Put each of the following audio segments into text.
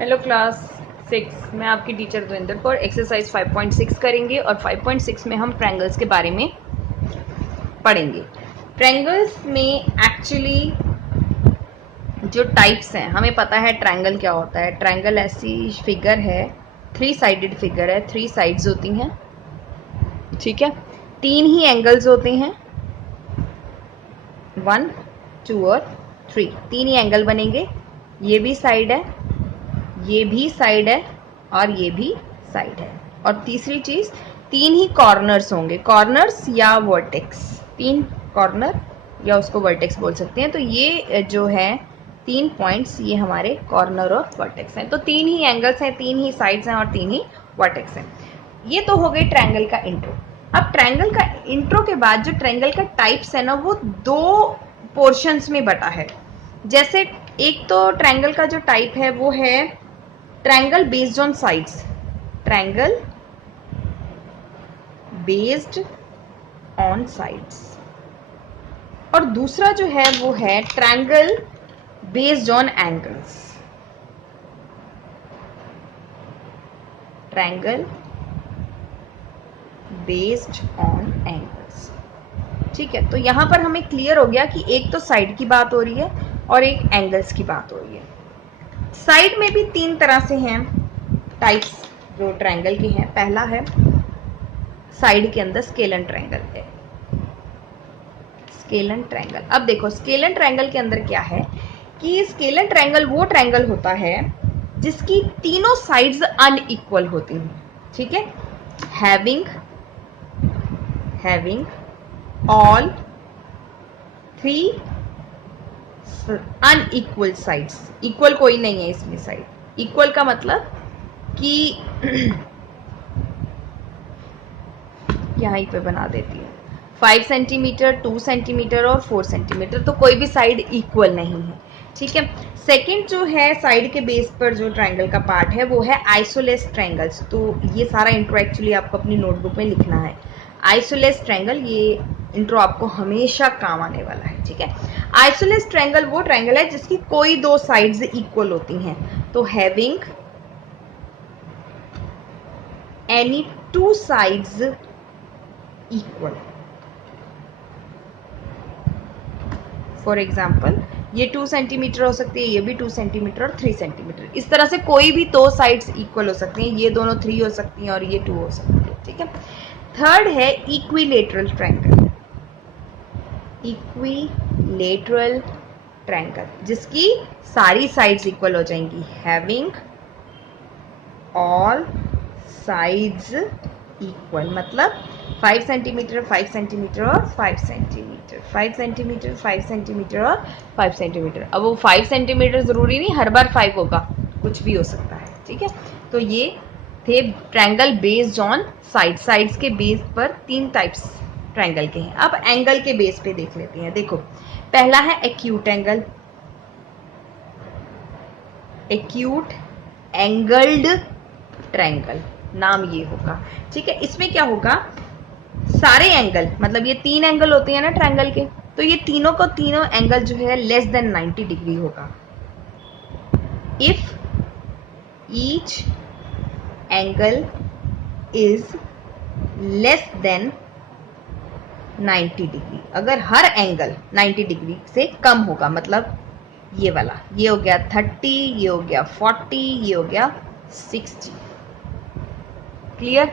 Hello class 6, मैं आपकी teacher Dwinder Kaur. Exercise 5.6 करेंगे और 5.6 में हम ट्रायंगल्स के बारे में पढ़ेंगे। ट्रायंगल्स में एक्चुअली जो टाइप्स हैं, हमें पता है ट्रायंगल क्या होता है। ट्रायंगल ऐसी फिगर है, 3 साइडेड फिगर है, 3 साइड्स होती हैं, ठीक है। 3 ही एंगल्स होते हैं, 1, 2 और 3। 3 ही एंगल बनेंगे। ये भी साइड है, ये भी साइड है और ये भी साइड है। और तीसरी चीज, 3 ही कॉर्नर्स होंगे, कॉर्नर्स या वर्टेक्स। 3 कॉर्नर या उसको वर्टेक्स बोल सकते हैं। तो ये जो है 3 पॉइंट्स, ये हमारे कॉर्नर और वर्टेक्स हैं। तो 3 ही एंगल्स हैं, 3 ही साइड्स हैं और 3 ही वर्टेक्स हैं। ये तो हो गई ट्रायंगल का इंट्रो। अब ट्रायंगल का इंट्रो के बाद जो ट्रायंगल का टाइप्स है ना, वो 2 पोर्शंस में बटा है। जैसे एक तो ट्रायंगल का जो टाइप है वो है triangle based on sides, triangle based on sides. और दूसरा जो है वो है triangle based on angles, triangle based on angles. ठीक है, तो यहां पर हमें क्लियर हो गया कि एक तो साइड की बात हो रही है और एक एंगल्स की बात हो रही है। साइड में भी 3 तरह से हैं टाइप्स जो ट्रायंगल के हैं। पहला है साइड के अंदर स्केलन ट्रायंगल है, स्केलन ट्रायंगल। अब देखो स्केलन ट्रायंगल के अंदर क्या है कि स्केलन ट्रायंगल वो ट्रायंगल होता है जिसकी तीनों साइड्स अनइक्वल होती हैं, ठीक है। Having all 3 unequal sides. Equal कोई नहीं है इसमें साइड। इक्वल का मतलब कि यहीं पे बना देती है 5 सेंटीमीटर, 2 सेंटीमीटर और 4 सेंटीमीटर, तो कोई भी साइड इक्वल नहीं है, ठीक है। सेकंड जो है साइड के बेस पर जो ट्रायंगल का पार्ट है वो है आइसोलेस ट्रायंगल्स। तो ये सारा इंट्रो एक्चुअली आपको अपनी नोटबुक में लिखना है। आइसोलेस ट्रायंगल, ये इंट्रो आपको हमेशा काम आने वाला है, ठीक है। आइसोलेस ट्रायंगल वो ट्रायंगल है जिसकी कोई 2 साइड्स इक्वल होती हैं। तो having any 2 sides equal. For example ये 2 सेंटीमीटर हो सकती है, ये भी 2 सेंटीमीटर और 3 सेंटीमीटर। इस तरह से कोई भी 2 साइड्स इक्वल हो सकती हैं। ये दोनों 3 हो सकती हैं और ये 2 हो सकती है, ठीक है। थर्ड है इक्विलेटरल ट्रायंगल, इक्विलेटरल ट्रायंगल जिसकी सारी साइड्स इक्वल हो जाएंगी। हैविंग ऑल साइड्स इक्वल, मतलब 5 सेंटीमीटर, 5 सेंटीमीटर और 5 सेंटीमीटर, 5 सेंटीमीटर, 5 सेंटीमीटर और 5 सेंटीमीटर। अब वो 5 सेंटीमीटर जरूरी नहीं हर बार 5 होगा, कुछ भी हो सकता है, ठीक है। तो ये थे triangle based on side. Sides के बेस पर 3 टाइप्स ट्रायंगल के हैं। अब एंगल के बेस पे देख लेते हैं। देखो पहला है acute angle, acute angled triangle नाम ये होगा, ठीक है। इसमें क्या होगा, सारे एंगल, मतलब ये 3 एंगल होते हैं ना ट्रायंगल के, तो ये तीनों को तीनों एंगल जो है लेस देन 90 डिग्री होगा। If each angle is less than 90 degree, अगर हर एंगल 90 डिग्री से कम होगा, मतलब ये वाला, ये हो गया 30, ये हो गया 40, ये हो गया 60, क्लियर।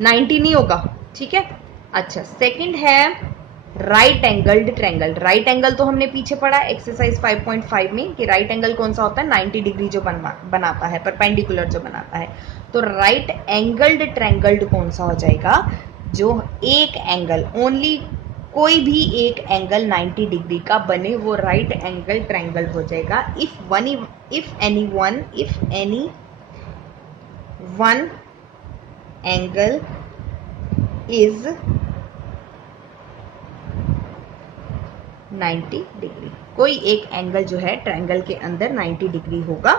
90 नहीं होगा, ठीक है। अच्छा, सेकंड है right angled triangle. Right angle तो हमने पीछे पढ़ा एक्सरसाइज 5.5 में कि राइट एंगल कौन सा होता है, 90 डिग्री जो बनाता है, परपेंडिकुलर जो बनाता है। तो राइट एंगल्ड ट्रायंगल कौन सा हो जाएगा, जो एक एंगल, ओनली कोई भी एक एंगल 90 डिग्री का बने, वो राइट एंगल ट्रायंगल हो जाएगा। If any one angle is 90 degree, कोई एक एंगल जो है ट्रायंगल के अंदर 90 डिग्री होगा,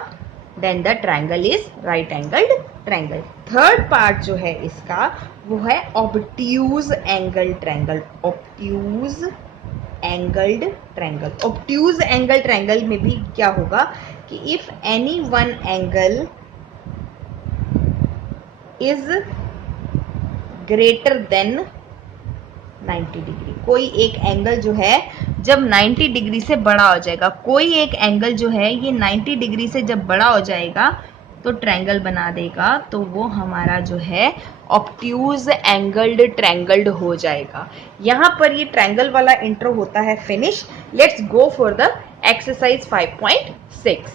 then the triangle is right angled triangle. Third part जो है इसका वो है obtuse angle triangle. Obtuse angled triangle. Obtuse angle triangle में भी क्या होगा कि if any one angle is greater than 90 degree, कोई एक एंगल जो है जब 90 डिग्री से बड़ा हो जाएगा, कोई एक एंगल जो है ये 90 डिग्री से जब बड़ा हो जाएगा तो ट्रायंगल बना देगा, तो वो हमारा जो है ऑब्ट्यूज एंगल्ड ट्रायंगल्ड हो जाएगा। यहां पर ये ट्रायंगल वाला इंट्रो होता है finish. Let's go for the exercise 5.6।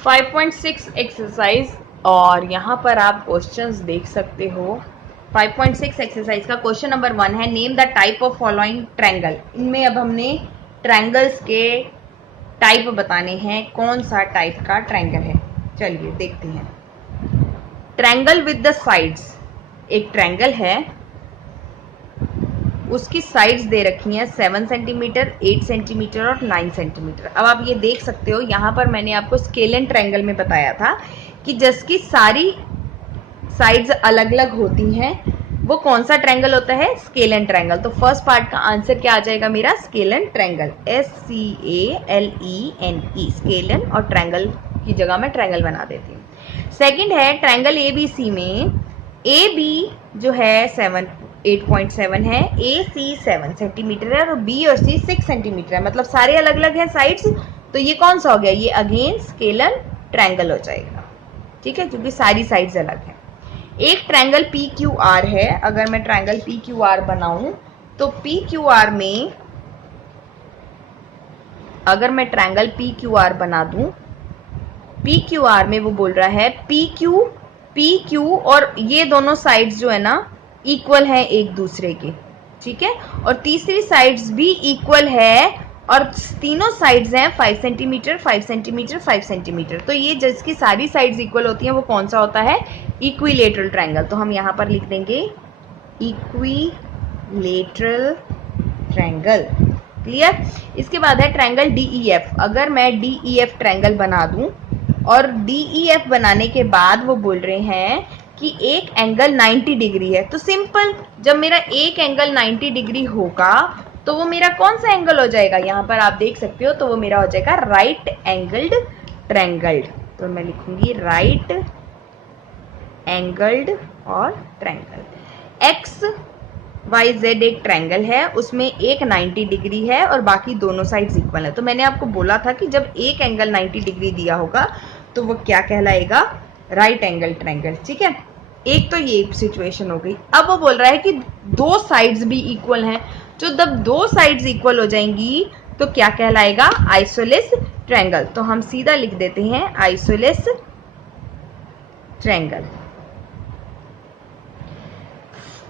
5.6 exercise, और यहां पर आप क्वेश्चंस देख सकते हो। 5.6 एक्सरसाइज का क्वेश्चन नंबर 1 है name the type of following triangle. इनमें अब हमने ट्रायंगल्स के टाइप बताने हैं, कौन सा टाइप का ट्रायंगल है। चलिए देखते हैं। ट्रायंगल विद द साइड्स, एक ट्रायंगल है, उसकी साइड्स दे रखी हैं 7 सेंटीमीटर, 8 सेंटीमीटर और 9 सेंटीमीटर। अब आप ये देख सकते हो, यहां पर मैंने आपको स्केलन ट्रायंगल में बताया था कि जिसकी सारी साइड्स अलग अलग होती हैं वो कौन सा ट्रायंगल होता है, स्केलन ट्रायंगल। तो फर्स्ट पार्ट का आंसर क्या आ जाएगा मेरा, स्केलन ट्रायंगल, SCALENE, स्केलन, और ट्रायंगल की जगह मैं ट्रायंगल बना देती हूँ। सेकंड है ट्रायंगल ABC में AB जो है 8.7 है, AC 7 सेंटीमीटर है, और B और C 6 सेंटीमीटर है, मतलब सारे अलग अलग हैं साइड्स। तो ये कौन सा हो गया, ये अगेन स्केलन ट्रायंगल हो जाएगा, ठीक है, क्योंकि सारी साइड्स अलग हैं। एक ट्रायंगल PQR है, अगर मैं ट्रायंगल PQR बनाऊं तो PQR में, अगर मैं ट्रायंगल PQR बना दूं, PQR में वो बोल रहा है PQ और ये दोनों साइड्स जो है ना इक्वल है एक दूसरे के, ठीक है, और तीसरी साइड्स भी इक्वल है, और तीनों साइड्स हैं 5 सेंटीमीटर 5 सेंटीमीटर 5 सेंटीमीटर। तो ये जिसकी सारी साइड्स इक्वल होती हैं वो कौन सा होता है, इक्विलेटरल ट्रायंगल। तो हम यहां पर लिख देंगे इक्विलेटरल ट्रायंगल। क्लियर। इसके बाद है ट्रायंगल DEF। अगर मैं DEF ट्रायंगल बना दूं, और DEF बनाने के बाद वो बोल रहे हैं कि एक एंगल 90 डिग्री है, तो सिंपल, जब मेरा एक एंगल 90 डिग्री होगा तो वो मेरा कौन सा एंगल हो जाएगा, यहां पर आप देख सकते हो, तो वो मेरा हो जाएगा राइट एंगल्ड ट्रायंगल्ड। तो मैं लिखूंगी राइट एंगल्ड और ट्रायंगल। XYZ एक ट्रायंगल है, उसमें एक 90 डिग्री है और बाकी दोनों साइड्स इक्वल है। तो मैंने आपको बोला था कि जब एक एंगल 90 डिग्री दिया होगा तो वो क्या कहलाएगा, राइट एंगल ट्रायंगल, ठीक है। एक तो ये सिचुएशन हो गई। अब वो बोल रहा है कि दो साइड्स भी इक्वल हैं, जो जब दो साइड्स इक्वल हो जाएंगी तो क्या कहलाएगा, आइसोलेस ट्रायंगल। तो हम सीधा लिख देते हैं आइसोलेस ट्रायंगल।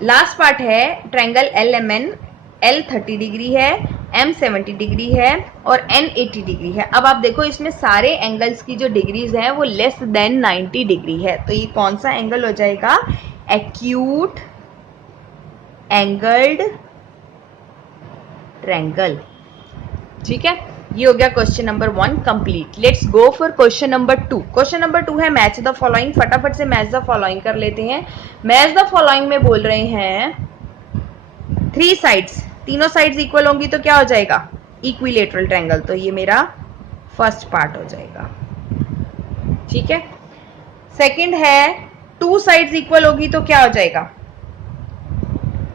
लास्ट पार्ट है ट्रायंगल LMN। L 30 डिग्री है, M 70 डिग्री है और N 80 डिग्री है। अब आप देखो इसमें सारे एंगल्स की जो डिग्रीज है वो लेस देन 90 डिग्री है। तो ये कौन सा एंगल हो जाएगा, एक्यूट एंगल्ड ट्रायंगल, ठीक है। ये हो गया question number 1 complete. Let's go for question number 2। Question number 2 है मैच द फॉलोइंग। फटाफट से मैच द फॉलोइंग कर लेते हैं। मैच द फॉलोइंग में बोल रहे हैं 3 साइड्स, तीनों साइड्स इक्वल होंगी तो क्या हो जाएगा, इक्विलेटरल ट्रायंगल। तो ये मेरा फर्स्ट पार्ट हो जाएगा, ठीक है। सेकंड है 2 साइड्स इक्वल होगी तो क्या हो जाएगा,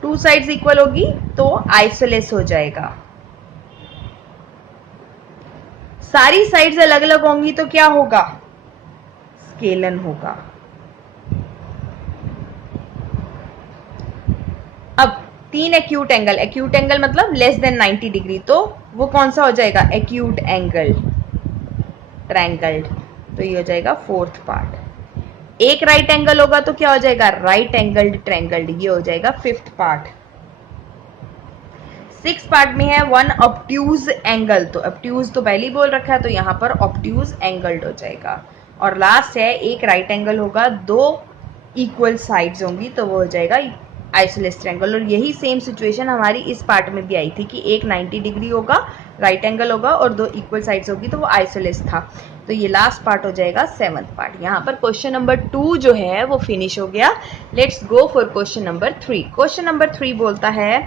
2 साइड्स इक्वल होगी तो आइसोलेस हो जाएगा। सारी साइड्स अलग अलग होंगी तो क्या होगा, स्केलन होगा। अब 3 एक्यूट एंगल, एक्यूट एंगल मतलब लेस देन 90 डिग्री, तो वो कौन सा हो जाएगा, एक्यूट एंगल ट्रायंगल। तो ये हो जाएगा फोर्थ पार्ट। एक राइट एंगल होगा तो क्या हो जाएगा, राइट एंगल्ड ट्रायंगल, ये हो जाएगा फिफ्थ पार्ट। 6 पार्ट में है 1 ऑब्ट्यूज एंगल। तो ऑब्ट्यूज तो पहले ही बोल रखा है तो यहां पर ऑब्ट्यूज एंगल्ड हो जाएगा। और लास्ट है एक राइट एंगल होगा, 2 इक्वल साइड्स होंगी तो वो हो जाएगा आइसोलेस ट्रायंगल। और यही सेम सिचुएशन हमारी इस पार्ट में भी आई थी कि एक 90 डिग्री होगा, राइट एंगल होगा और दो इक्वल साइड्स होगी, तो वो आइसोलेस था। तो ये लास्ट पार्ट हो जाएगा 7th पार्ट। यहाँ पर क्वेश्चन नंबर 2 जो है वो फिनिश हो गया। Let's go for question number 3। Question number 3 बोलता है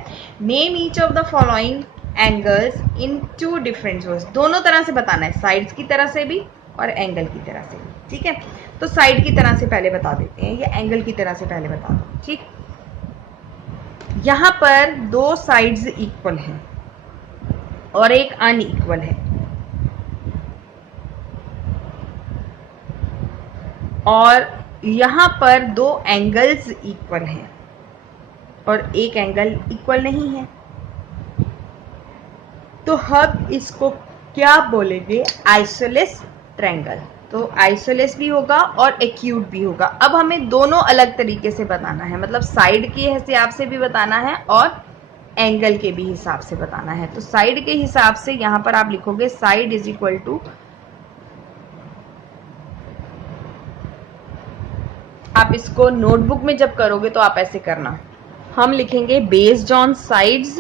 name each of the following angles in 2 different ways. दोनों तरह से बताना है, साइड्स की तरह से भी और एंगल की तरह से भी, ठीक है। तो साइड की तरह से पहले बता देते हैं या एंगल की तरह से पहले बता दो, ठीक। यहां पर दो साइड्स इक्वल हैं और एक अनइक्वल है, और यहां पर दो एंगल्स इक्वल हैं और एक एंगल इक्वल नहीं है। तो हम इसको क्या बोलेंगे? Isosceles triangle. तो आइसोलेस भी होगा और एक्यूट भी होगा। अब हमें दोनों अलग तरीके से बताना है, मतलब साइड के हिसाब से भी बताना है और एंगल के भी हिसाब से बताना है। तो साइड के हिसाब से यहां पर आप लिखोगे साइड इज इक्वल टू, आप इसको नोटबुक में जब करोगे तो आप ऐसे करना, हम लिखेंगे based on sides,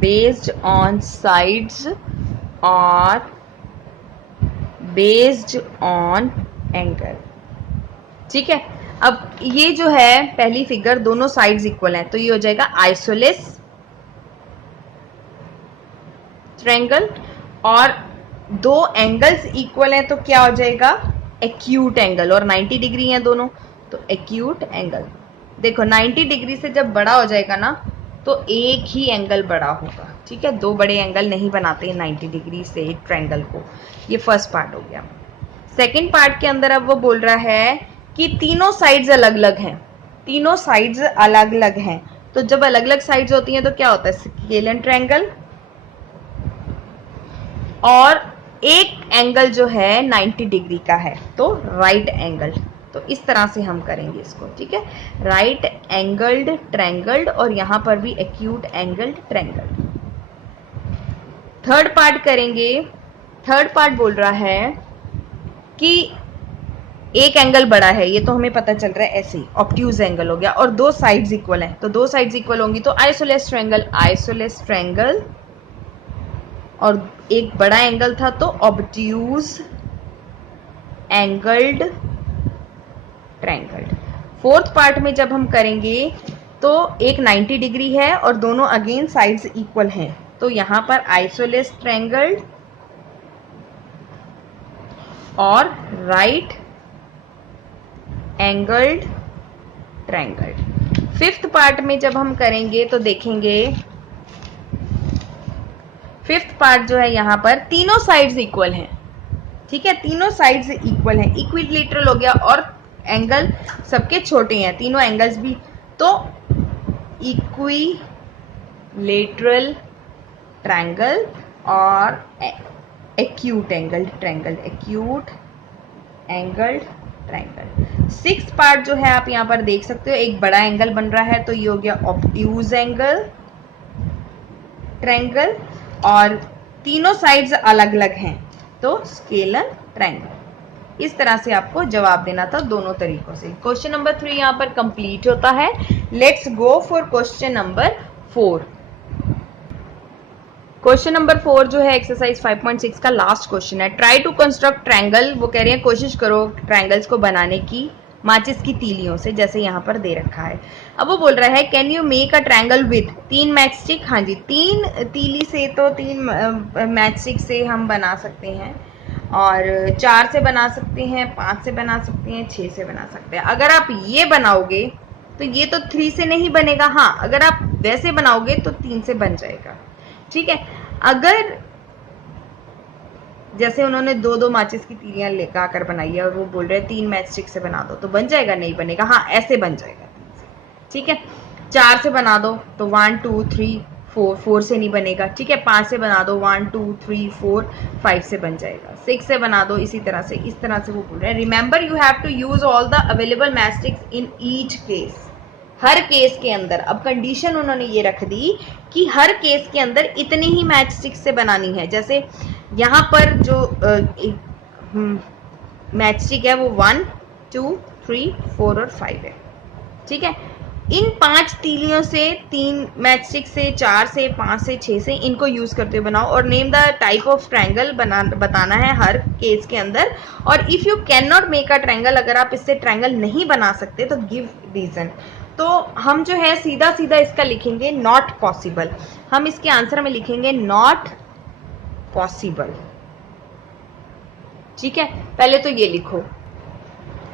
based on sides और बेस्ड ऑन एंगल, ठीक है। अब ये जो है पहली फिगर, दोनों साइड्स इक्वल हैं, तो ये हो जाएगा आइसोलेस ट्रायंगल। और दो एंगल्स इक्वल हैं तो क्या हो जाएगा? Acute angle. और 90 डिग्री हैं दोनों, तो एक्यूट एंगल। देखो 90 डिग्री से जब बड़ा हो जाएगा ना तो एक ही एंगल बड़ा होगा, ठीक है। दो बड़े एंगल नहीं बनाते हैं 90 डिग्री से एक ट्रायंगल को। ये फर्स्ट पार्ट हो गया। सेकंड पार्ट के अंदर अब वो बोल रहा है कि तीनों साइड्स अलग अलग हैं, तीनों साइड्स अलग अलग हैं। तो जब अलग अलग साइड्स होती हैं तो क्या होता है? Scalene triangle. और एक एंगल जो है 90 डिग्री का है, तो राइट एंगल। तो इस तरह से हम करेंगे इसको, ठीक है। राइट एंगल्ड ट्रायंगल और यहां पर भी acute angled triangle. Third part करेंगे। थर्ड पार्ट बोल रहा है कि एक एंगल बड़ा है, ये तो हमें पता चल रहा है ऐसे ही, ऑब्ट्यूज एंगल हो गया, और दो साइड्स इक्वल हैं, तो दो साइड्स इक्वल होंगी तो आइसोलेस ट्रायंगल, आइसोलेस ट्रायंगल। और एक बड़ा एंगल था तो obtuse angled triangle. Fourth part में जब हम करेंगे तो एक 90 डिग्री है और दोनों अगेन साइड्स इक्वल हैं, तो यहां पर आइसोलेस ट्रायंगल और right angled triangle. Fifth part में जब हम करेंगे तो देखेंगे, फिफ्थ पार्ट जो है यहां पर तीनों साइड्स इक्वल हैं, ठीक है। तीनों साइड्स इक्वल हैं, इक्विलेटरल हो गया और एंगल सबके छोटे हैं, तीनों एंगल्स भी। तो इक्विलेटरल ट्रायंगल और acute angle triangle, acute angle triangle. Six part जो है आप यहां पर देख सकते हो, एक बड़ा एंगल बन रहा है, तो ये हो गया ऑब्ट्यूज एंगल ट्रायंगल, और तीनों साइड्स अलग अलग हैं, तो स्केलन ट्रायंगल। इस तरह से आपको जवाब देना था दोनों तरीकों से। क्वेश्चन नंबर 3 यहां पर कंप्लीट होता है। Let's go for question number 4। Question number 4 जो है एक्सरसाइज 5.6 का लास्ट क्वेश्चन है। Try to construct triangle. वो कह रहे हैं कोशिश करो ट्रायंगल्स को बनाने की माचिस की तीलियों से, जैसे यहाँ पर दे रखा है। अब वो बोल रहा है can you make a triangle with 3 match stick. हाँ जी, 3 तीली से तो 3 मैच स्टिक से हम बना सकते हैं, और 4 से बना सकते हैं, 5 से बना सकते हैं, 6 से बना सकते हैं। अगर आप ये बनाओगे तो ये तो 3 से नहीं बनेगा। हाँ, अगर आप वैसे बनाओगे तो 3 से बन जाएगा, ठीक है। अगर जैसे उन्होंने 2-2 माचिस की तीलियां लेकर आकर बनाई है और वो बोल रहे हैं 3 मैच स्टिक से बना दो, तो बन जाएगा? नहीं बनेगा। हाँ, ऐसे बन जाएगा 3 से, ठीक है। 4 से बना दो तो 1 2 3 4, 4 से नहीं बनेगा, ठीक है। 5 से बना दो 1 2 3 4 5 से बन जाएगा। 6 से बना दो इसी तरह से, इस तरह से वो बोल रहे हैं। Remember you have to use all the available matchsticks in each case. हर केस के अंदर, अब कंडीशन उन्होंने ये रख दी कि हर केस के अंदर इतनी ही मैच स्टिक से बनानी है। जैसे यहाँ पर जो मैच स्टिक है वो 1 2 3 4 और 5 है, ठीक है। इन 5 तीलियों से 3 मैच 6 से 4 से 5 से 6 से इनको यूज करते हुए बनाओ और name the type of triangle बताना है हर केस के अंदर। और if you can not make a triangle, अगर आप इससे ट्रायंगल नहीं बना सकते तो गिव रीजन। तो हम जो है सीधा सीधा इसका लिखेंगे नॉट पॉसिबल। हम इसके आंसर में लिखेंगे नॉट पॉसिबल। ठीक है, पहले तो ये लिखो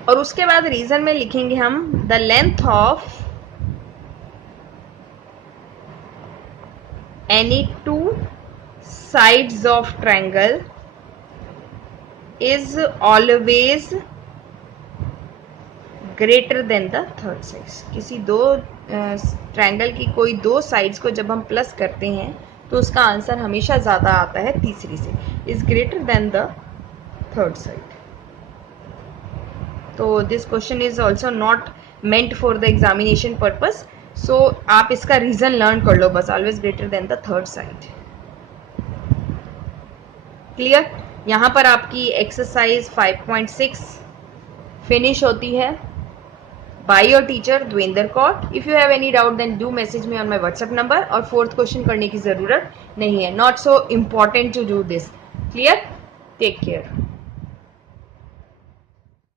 और उसके बाद रीजन में लिखेंगे हम the length of any two sides of triangle is always greater than the third side। किसी दो ट्रायंगल की कोई दो साइड्स को जब हम प्लस करते हैं तो उसका आंसर हमेशा ज्यादा आता है तीसरी से, is greater than the third side. तो this question is also not meant for the examination purpose. So आप इसका रीजन लर्न कर लो बस, always greater than the third side. Clear? यहां पर आपकी एक्सरसाइज 5.6 फिनिश होती है। By your teacher Dwinder Kaur. If you have any doubt then do message me on my WhatsApp number. और 4th क्वेश्चन करने की जरूरत नहीं है, not so important to do this. Clear? Take care.